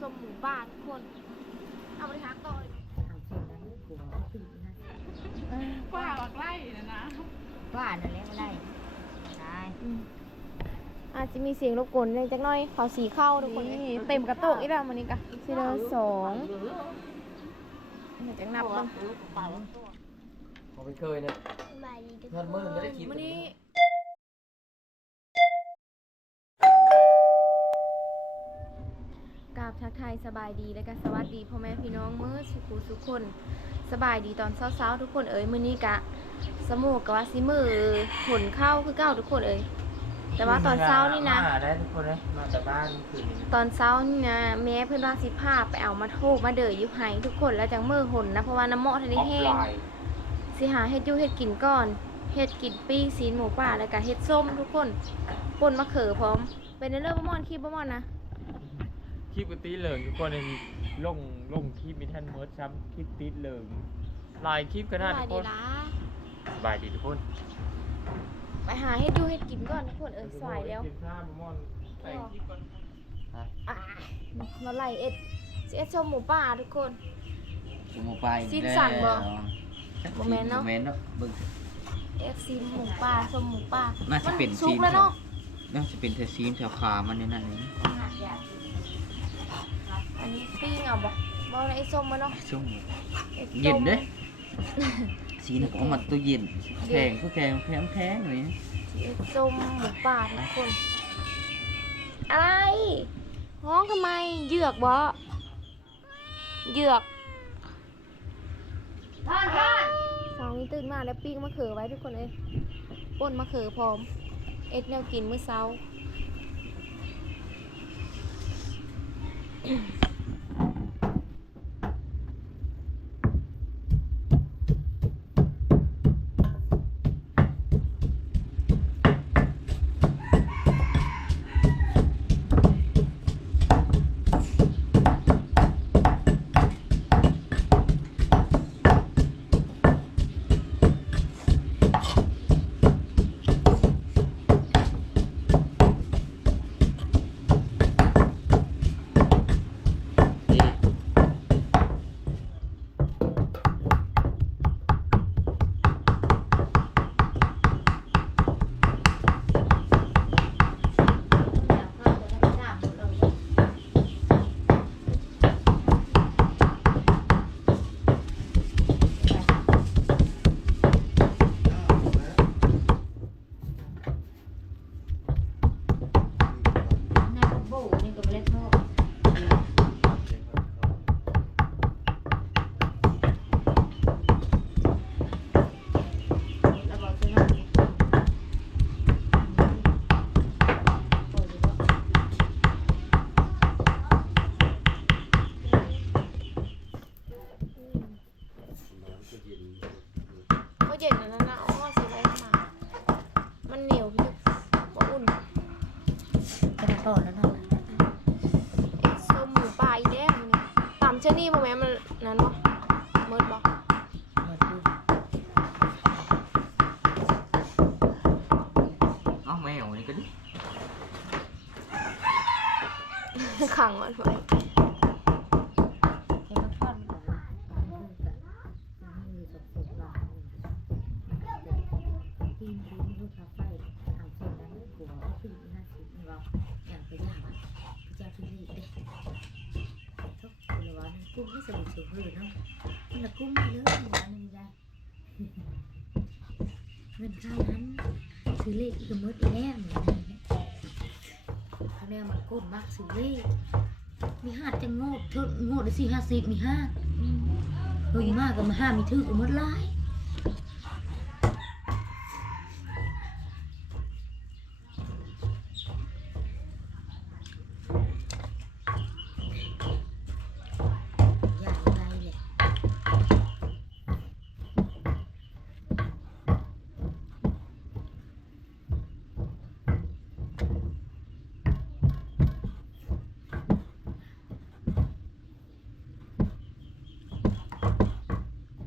สมหมูป่าทุกคน เอาไปทางต่อเลยทางเส้นนั้นผัวเขาขึ้นนะกว่าบักไล่นะนะว่านั่นแหละไม่ได้ได้อาจจะมีเสียงรบกวนเล็กจักหน้อยเขาสีเข้าทุกคนนี่เต็มกระโตกอีกแล้วมันนี่กะซีเดอร์สองเดี๋ยวจะนับบ้างผมไม่เคยเนี่ยเงินมื่นไม่ได้คิดวันนี้ กราบทักทายสบายดีและก็สวัสดีพ่อแม่พี่น้องเมื่อสุขุสุขคน สบายดีตอนเช้าๆทุกคนเอ๋ยมื้อนี้กะ สมูกกะว่าสิมือผลเข้าคือเก้าทุกคนเอ๋ยแต่ว่าตอนเช้านี่นะ มาได้ทุกคนเลยมาแต่บ้านคืนนี้ตอนเช้านี่นะแม่เพื่อนว่าสิพาไปเอามาโทกมาเดยอยู่ไห้ทุกคนแล้วจังมือหนนะเพราะว่าน้ำเมาะทันได้แห้งสิหาเฮ็ดอยู่เฮ็ดกินก่อนเฮ็ดกินปิ้งซีนหมูป่าแล้วก็เฮ็ดส้มทุกคนป่นมะเขือพร้อม เป็นในเรื่องบะม่อนคีบบะม่อนนะ คลิปตีเหลิงทุกคนเองลงลงคลิปมีท่านเมิร์ดซ้ำคลิปตีเหลิงหลายคลิปก็ได้สทุบายกคดีนล่ะสบายดีทุกคน ไปหาเฮ็ดอยู่เฮ็ดกินก่อนทุกคนเอ้ยสายแล้วกินข้าวมอนใส่คลิปก่อนอะมาไล่เอ็ดสิเอ็ดส้มหมูป่าทุกคนผมเอาไปสิ้นสั่นบ่บ่แม่นเนาะบ่แม่นเนาะเบิ่งเอ็ดซีนหมูป่าส้มหมูป่าน่าจะเป็นมัสุซีกนแล้วเนาะน่าจะเป็นเทซีนแถวขามันนี่นั่นเองอันนี้ปิ้งเอาบ่บ่ไอ้ส้มมาเนาะช่วงนี้ไอ้ส้ม เย็นเด้ซีนก็เอามาตัวเย็นแข็งก็แข็งแข็งแข็งเลยไอ้ส้มหมูป่าทุกคน อะไรห้องทำไมเหยือกบ่เหยือกท่านท่านสาวนี้ตื่นมาแล้วปิ้งมะเขือไว้ทุกคนเลยป่นมะเขือพร้อม เอ็ดแนวกินมื้อเช้า นี่ก็ดิขังมันไว้ให้มันทอดก่อนมือกับมือกับสุกหลังปีนปีนลูกค้าไฟทางเส้นนั้นผัวเขาขึ้นห้าสิบเราอย่างไปย่างพระเจ้าที่นี่เด้ทุกคนว่านั่นกุ้งให้สมุนสูงเลยเนาะมันละกุ้งเยอะหนูนึงได้เงินค่านั้นซื้อเลขอีกมืด แนนมันก้นมากซื้อเลขมีห้าจะโง่เธอโง่ได้สี่ห้าสิบมีห้าเฮ้ยมากกับมาห้ามีทึกกับมดหลายอย่างไรเนี่ย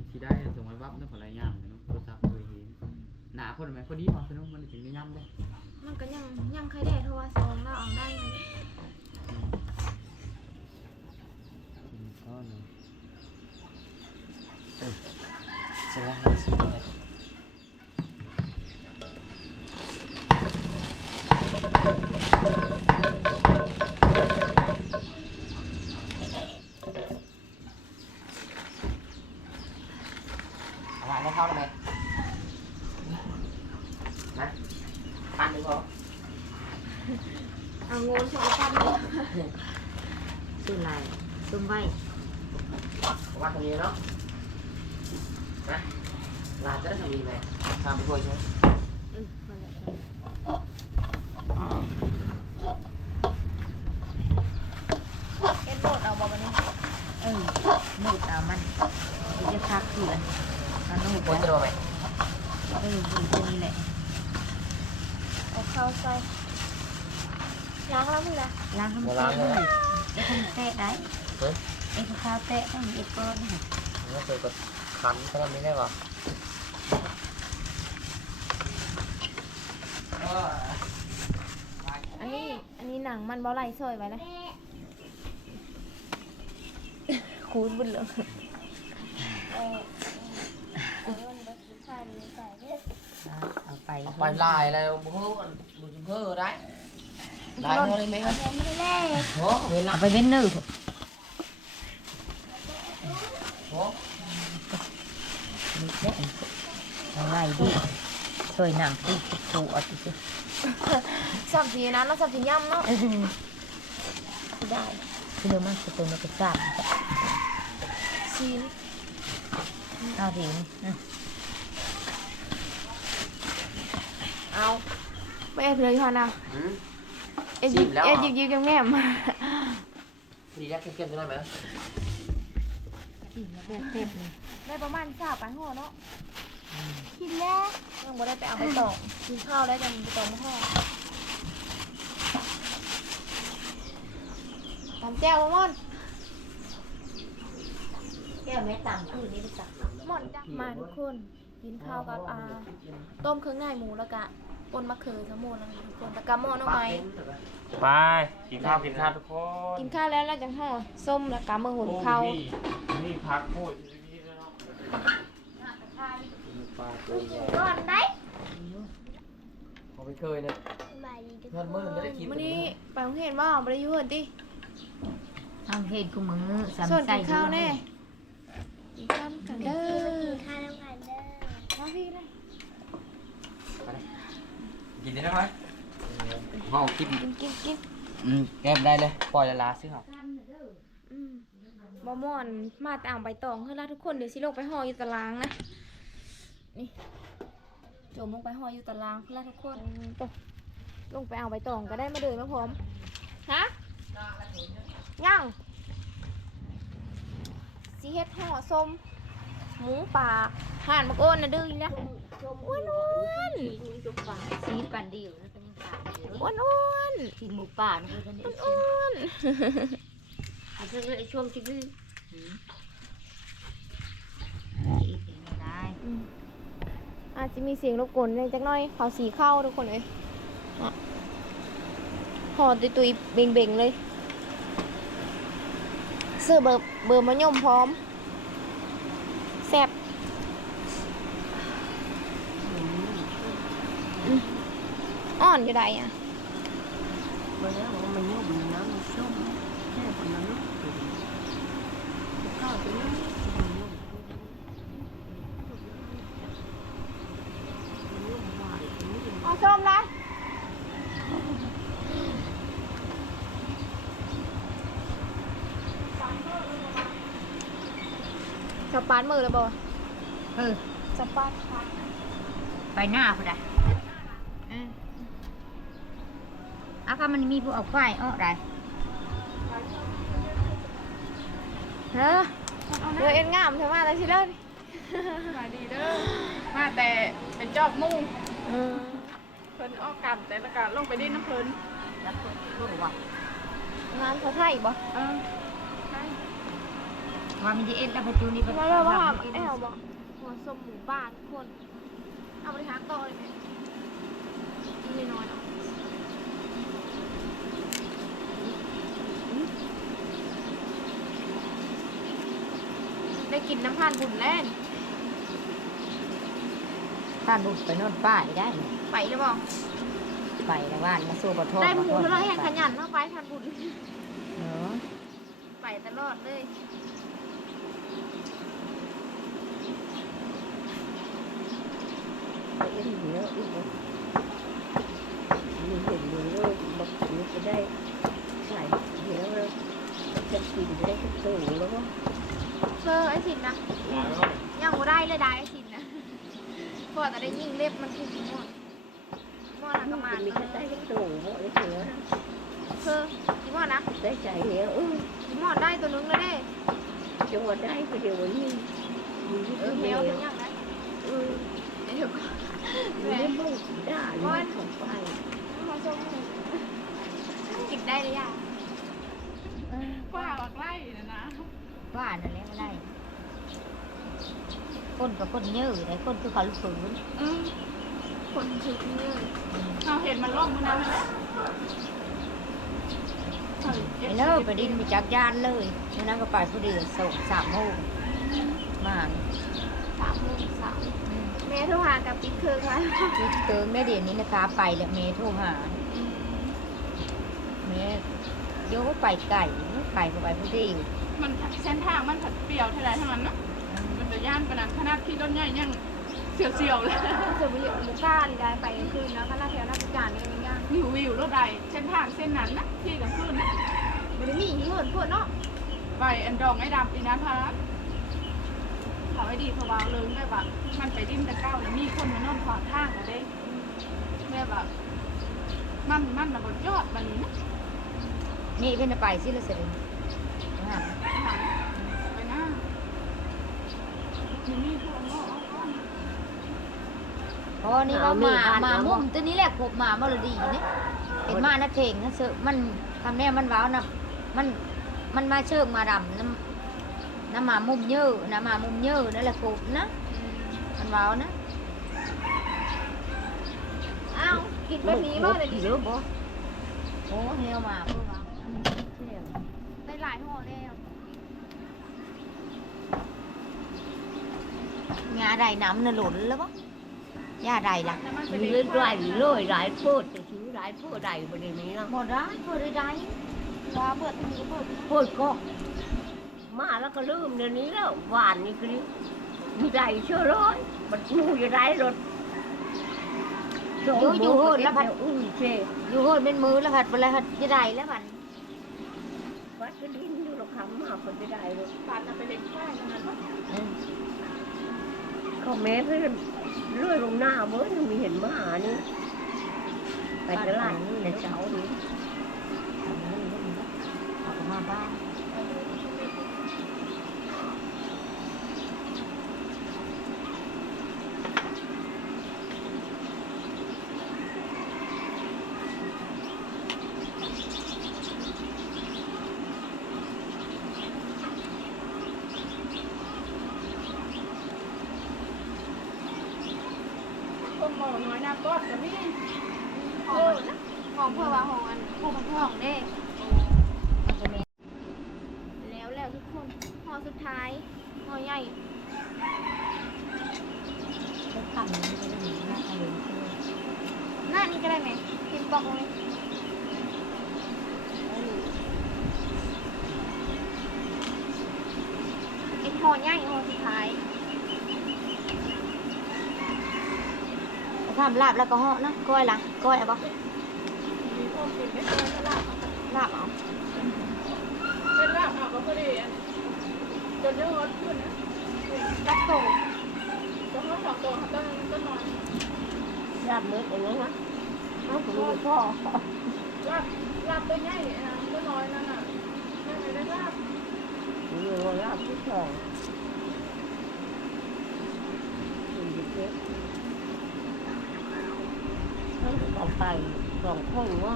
ที่ได้ส่งไว้วับ เนาะขอหลายอย่างเนาะโทรศัพท์เคยเห็นหนาคนไหมพอดีพอสนุกมันถึงได้ย่ำได้มันก็ยังยังใครได้โทรว่าซองแล้วเอาได้อยู่เนาะเสร็จแล้วครับเสร็จแล้วอะไรได้ เข้าแล้วไหมนะปั้นดูพอเอางูชอบปั้นเลยซื้อลายต้มไว้วางตรงนี้เนาะนะลาจะได้ทำยังไงทำไปถ้วยใช่ไหมอืมนั่นแหละ เอ็นโดดเอาบอกวันนี้ เออนูดเอามันเดี๋ยวจะพักเขือนเอานูด คนจะแล้วโดนไหมเออดูตัวนี้แหละเอาเข้าใส่ล้างแล้วมึงนะล้างให้มันเตะเลยไอ้คนเตะได้ไอ้ข้าวเตะต้องมีไอ้ก้อนนี่นี่เคยกับคันเขาทำไม่ได้ป่ะอันนี้อันนี้หนังมันเบาไหลซอยไว้นะคูณบุญเลย เอา ไปไปลายแล้วบุ้งบุ้งเพ้อได้ได้เลยไหมครับโอ้เวลาเอาไปเว้นเนื้อโอ้นี่แหละเอาไล่ดิช่วยน้ำติปูเอาติสิสับสีนะแล้วสับสีย่ำเนาะเออได้คือเดี๋ยวมันจะตัวมันก็จับซีนเอาดินอืม เอาไม่เอ็ดเลยค่ะนะหืม เอ็ดยิบซีนแล้วเอ็ดเหรอยิบยิบแง่มดีแล้วเข้มๆใช่ไหมกินแล้วแบบเต็มเลยๆได้ประมาณสามปันห่อเนาะกินแล้วยังบ่ได้ไปเอาไปต่อกินข้าวแล้วยังไปต่อมาห่อตำแจ่วบ่ม่อนแก้วแม่ต่ำคือนี่ไปจับม่อนจ้ะมาทุกคน กินข้าวกับอาต้มเครื่องในหมูแล้วก็ ปนมะเขือทั้งหมดแล้วทุกคนแล้วก็หม้อหน้ำไม้ไป กินข้าวกินข้าวทุกคนกินข้าวแล้วเราจังห่อส้มแล้วก็มือหุ่นข้าวโอ้นี่นี่พักพูดที่นี่แล้วเนาะปลาตัวใหญ่ก่อนได้ผมไม่เคยนะเงินมื่นไม่ได้คิดมื้อนี้ไปโรงเรียนบ่บ่ได้อยู่เหินติทำเห็ดกูมือสามส่วนใส่กินข้าวแน่กินข้าวกันเด้อมาพี่เลย กินได้ไหมห้องกินกินกินกินอืมแก้มได้เลย ปล่อยละลาซื้อเหรออืมบ่ม่อนมาแต่อ่างใบตองเฮ้ยล่ะทุกคนเดี๋ยวสิลงไปห่ออยู่ตารางนะ นี่โจมลงไปห่ออยู่ตารางเฮ้ยล่ะทุกคนโตลงไปอ่างใบตองก็ได้มาเดินมาพร้อมฮะยังสีเฮ็ดห่อส้มหมูป่าห่านมักโอนนะดื้ออีแล้ว อ้วนอ้วนสีปันเดียวแล้วก็ยังขาดเดียวอ้วนอ้วนกินหมูป่านี่ก็นี่อ้วนเอาเสื้อไอ้ช่วงที่ดื้ออีกอย่างได้อืมอาจจะมีเสียงรบกวนในจักหน่อยเขาสีเข้าทุกคนเลยอะห่อตุยตุยๆเบ่งเบ่งๆเลยเสื้อเบอร์เบอร์มะยมพร้อมแซ่บอืม อ่อนอยู่ใดอะเมื่อแล้วมันยุ่งน้ำมันส้มแค่คนละลูกข้าวตัวนี้เอาส้มละสปาร์ตมือแล้วบ่เออสปาร์ตไปหน้าพอดะอืม อะก็มันมีผู้เอาไฟอ้อได้ฮะเดี๋ยวเอ็นงามเธอมาแล้วชิเลิศสบายดีเด้อ มาแต่เป็นจอบมุ่งเออเพิ่นออกกันแต่ละการลงไปดิ้นน้ำเพิ่นแล้วคนรู้ว่างานเขาไทยบ่เออใช่ว่ามีดีเอ็นแล้วปัจจุบันนี้มาแล้วว่าหามแอลบ่หัวส้มหมูบ้านทุกคน เอาบริหารต่อเลยไหมกินน้อยๆเนาะ ได้กินน้ำพันบุญแล่นท่านบุญไปโนอนป้ายได้ ไปหรือเปล่าไปแล้วว่านมาสู้ขอโทษได้หมูขอโทษเราแห่งขยันเนาะไปพันบุญเนาะไปตลอดเลยเห็นเยอะอีกแล้วมีเห็นอยู่เลยบอกนี่จะได้ใส่เยอะเลยจะกินได้ทุกตัวแล้วก็ เฟอร์ไอสินนะยังบ่ได้เลยได้ไอสินนะพอแต่ได้ยิ่งเล็บมันคือสีม่วงม่วงก็มามีเฟแค่ได้ทุกตัวบอกเลยเหรออร์สีม่วงนะได้ใจเหรออือสีม่วงได้ตัวนึงแล้วเด้จังหวะได้ก็เดี๋ยวนี้มีที่เออแมแมววเป็นยังไงอือเดี๋ยวก่อนมีได้บุ้งได้มีของไปมาชมกินได้เลยอะกว่าบักไล่นะนะ ว่านั่นแหละไม่ได้คนกับคนเยอะได้คนคือเขาลูกฝืนอืมคนถึกเนี่ยเราเห็นมันร่มมันนั้นแหละไปเลิกไปดินไปจักยานเลยในนั้นก็ไปพอดีส่งสามโมงมาสามโมงสามแม่โทรหากับปิดเครื่องไว้คิดเติมได้เดี๋ยวนี้นะคะไปแล้วเมย์โทรหาเมย์โยกไปไก่ไก่เข้าไปพอดี มันเส้นทางมันผัดเปรี้ยวเท่าไรทั้งนั้นนะมันจะย่านปานนั้นขนาดที่รถใหญ่ยังเสียวๆเลยเสือบุหรี่บุก้าดีได้ไปกลางคืนนะถ้าหน้าแถวหน้าพิการนี่ยังย่างวิววิวรถใดเส้นทางเส้นนั้นนะที่กลางคืนนะมันไม่มีหิ้วเหินพวดเนาะไปอันดองไอ้ดำปีนั้นพาเขาไอ้ดีเพราะว่าเลยแบบว่ามันไปดิ้นตะเก้าแล้วมีคนมานอนขวางทางอะเด้แบบว่ามันมันระเบิดยอดมันนี้นะนี่เป็นไปสิละเสร็จงาม ไปหน้ามีมีพวก เนาะเพราะนี่ว่ามามามุ่มตัวนี้แหละขบมาเมลดีนี่เป็นมานะเพลงนะเสือมันทำแน่มันว้าวนะมันมันมาเชิงมาดำน้ำน้ำมามุมเยอะนะมามุมเยอะนั่นแหละขบนะมันว้าวนะอ้าวกินแบบนี้บ้างเลยดิเยอะบ่โอ้เฮลมาเพื่อว้าวได้หลายห่อแล้ว งาใดน้ำน่ะหล่นแล้วปะยาใดล่ะแล้วมันไปมีเล่นเรื่อยๆเรื่อยหลายพูดจะถือหลายพูดใดประเด็นนี้นะหมดร้านเพื่อได้ว่าเปิดทีก็เปิดพูดก็มาแล้วก็ลืมเดี๋ยวนี้แล้วหวานนี่คือมีใจเชื่อร้อยมันมูอยู่ได้รถอุ้ยเช่อยู่โหดเป็นมือแล้วผัดไปเลยผัดยาใดแล้วมันวัดก็ดิ้นอยู่หรอกคำมาคนไม่ได้เลยปันเอาไปเล่นข้างนั้นปะอืม เขาแม้เพื่อนเลื่อยลงหน้าเมื่อยังมีเห็นมาหานี่ไปตลาดนี่ในเช้านี้เอาไปมาบ้าน น้อยหน้าก้อนก็มีห่อนะห่อเพื่อว่าห่ออันผู้พันห่อมเด้มันจะมีแล้วแล้วทุกคนหอสุดท้ายห่อใหญ่ก็ทำนี้ไม่ได้หนีนะอะไรคือหน้านี่ก็ได้ไหมพิมพ์บอกเลยไอ้ห่อใหญ่ห่อสุดท้าย ทำลาบแล้วก็ห่อนะก้อยล่ะก้อยเอาปะมีพวกกินไม่ลาบเอาเป็นลาบเอาก็พอดีจนเนื้อฮอตขึ้นนะจักโตจะฮอตสองตัวต้นต้นน้อยยาบเม็ดอย่างนั้นนะเอาผมดูพ่อลาบลาบตัวใหญ่นะต้นน้อยนั่นน่ะไม่ได้ลาบอยู่ว่ายาบที่สองสี่สิบเจ็ด ทั้งสองไปสองคนว่า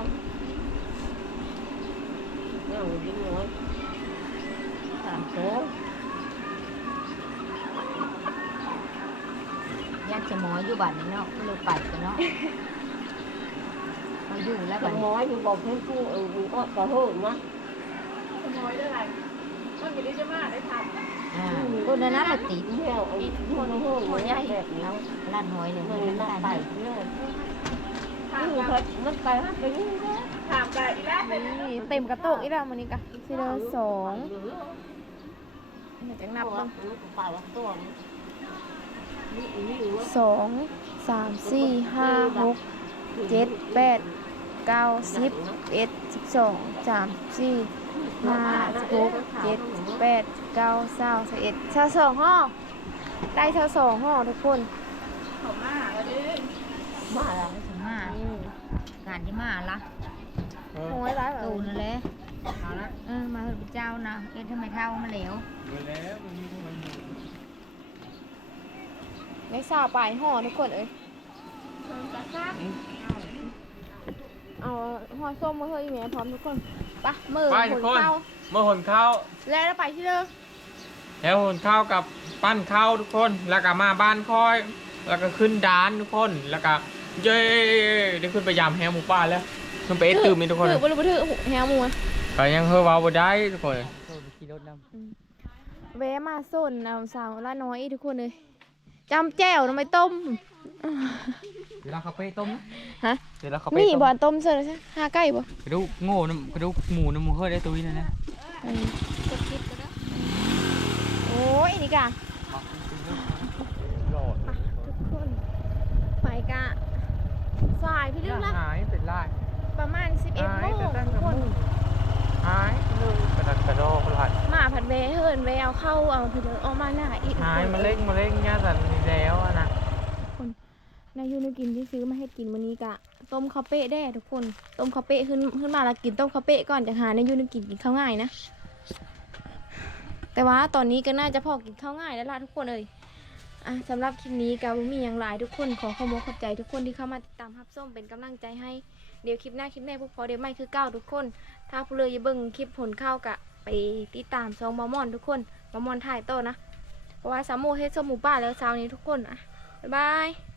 แม่หัวดิ้งน้อยสามโต๊ะยัดจะหมออยู่บ้านนี่เนาะก็เลยไปกันเนาะเขาอยู่แล้วบ้านมอยอยู่บอกให้กูเออกูก็กระเฮิ่มนะต้อยได้ไรมันไม่ได้จะมาได้ทำอ่าคนนั้นนะมาติดเที่ยวไอ้คนโง่ใหญ่แบบนี้เอาลาดหอยเนี่ยมันนน่าไปไปเลย ถามนี่กัเขาบมันไปฮักไปนี่นะถามกับอีแล้วเป็นนี่เต็มกระโตกอีแล้วมันนี้กะสิเดอสองเดี๋ยวจะนับบ้างไปว่าตัวนี่นี่ว่าสองสามสี่ห้าหกเจ็ดแปดเก้าสิบเอ็ดสิบสองสามสี่ห้าหกเจ็ดแปดเก้าเศร้าสิบเอ็ดเศร้าสองห่อได้เศร้าสองห่อทุกคนเขามาแล้วดิมาแล้วถึงมาอืม การที่มาละเออโอ้ยร้ายแบบตูนั่นแหละเออมาเถอะเจ้านะเอ็ดทำไมเท่ามาแล้วไปแล้วมันมีคนอยู่ไม่ทราบปลายห่อทุกคนเอ้ยเอาห่อส้มมาเฮ้ยแม่พร้อมทุกคนไปะมือไปขทุกนคนข้าวเมื่อหนข้าวแล้วเราไปที่เดิมแล้วหนข้าวกับปั้นข้าวทุกคน แล้วก็มาบ้านคอย แล้วก็ขึ้นดานทุกคน แล้วก็ เย้ได้ขึ้นไปยามแฮมหมูป่าแล้วขึ้นไปเอ็ดตื่มนี่ทุกคนถือบริบถือแฮมูอะก็ยังเฮอเวาบ่ได้ทุกคนขี่รถนำแวะมาส้นเอาสาวละน้อยทุกคนเลยจำแจ่วทำไมต้มเวลาเขาไปต้มฮะ เวลาเขาไปมีต้มบ่อนต้มเสร็จแล้วใช่หาใกล้บ่กระดูกโง่น้ำกระดูกหมูน้ำมันเคยได้ตุ้ยนั่นนะอืมโอ้ยนี่กะ ทุกคนไปกะ สายพี่ลืมละหายเป็นไรประมาณ 11หายโมแต่งตั้งทุกแต่คนมุ่งหายเลยกระดักกระโดกหลัดมาผัดเวเฮิร์นเวเอาเข้าเอาพี่เดินออกมาหน้าอีกหายมาเล่งมาเล่งเนี่ยสันนี่แล้วอะนะนายยูนกินที่ซื้อมาให้กินวันนี้กะต้มข้าวเป๊ะแด้ทุกคนต้มข้าวเป๊ะขึ้นขึ้นมาแล้วกินต้มข้าวเป๊ะก่อนจะหานายยูนกินกินข้าวง่ายนะแต่ว่าตอนนี้ก็น่าจะพอกินข้าวง่ายแล้วล่ะทุกคนเอ่ย อะสำหรับคลิปนี้ก็บ่มีอย่างหลายทุกคนขอขอมขอบใจทุกคนที่เข้ามาติดตามฮับส้มเป็นกำลังใจให้เดี๋ยวคลิปหน้าคลิปหน้าพวกพอเดี๋ยวไม่คือเก้าทุกคน ถ้าผู้เลยอย่าเบิ่งคลิปผลเข้ากะไปติดตามซองมอมอนทุกคนมอมอนถ่ายโตนะเพราะว่าสามโมเฮ็ดส้มหมูป้าแล้วเช้านี้ทุกคนอะบ๊ายบาย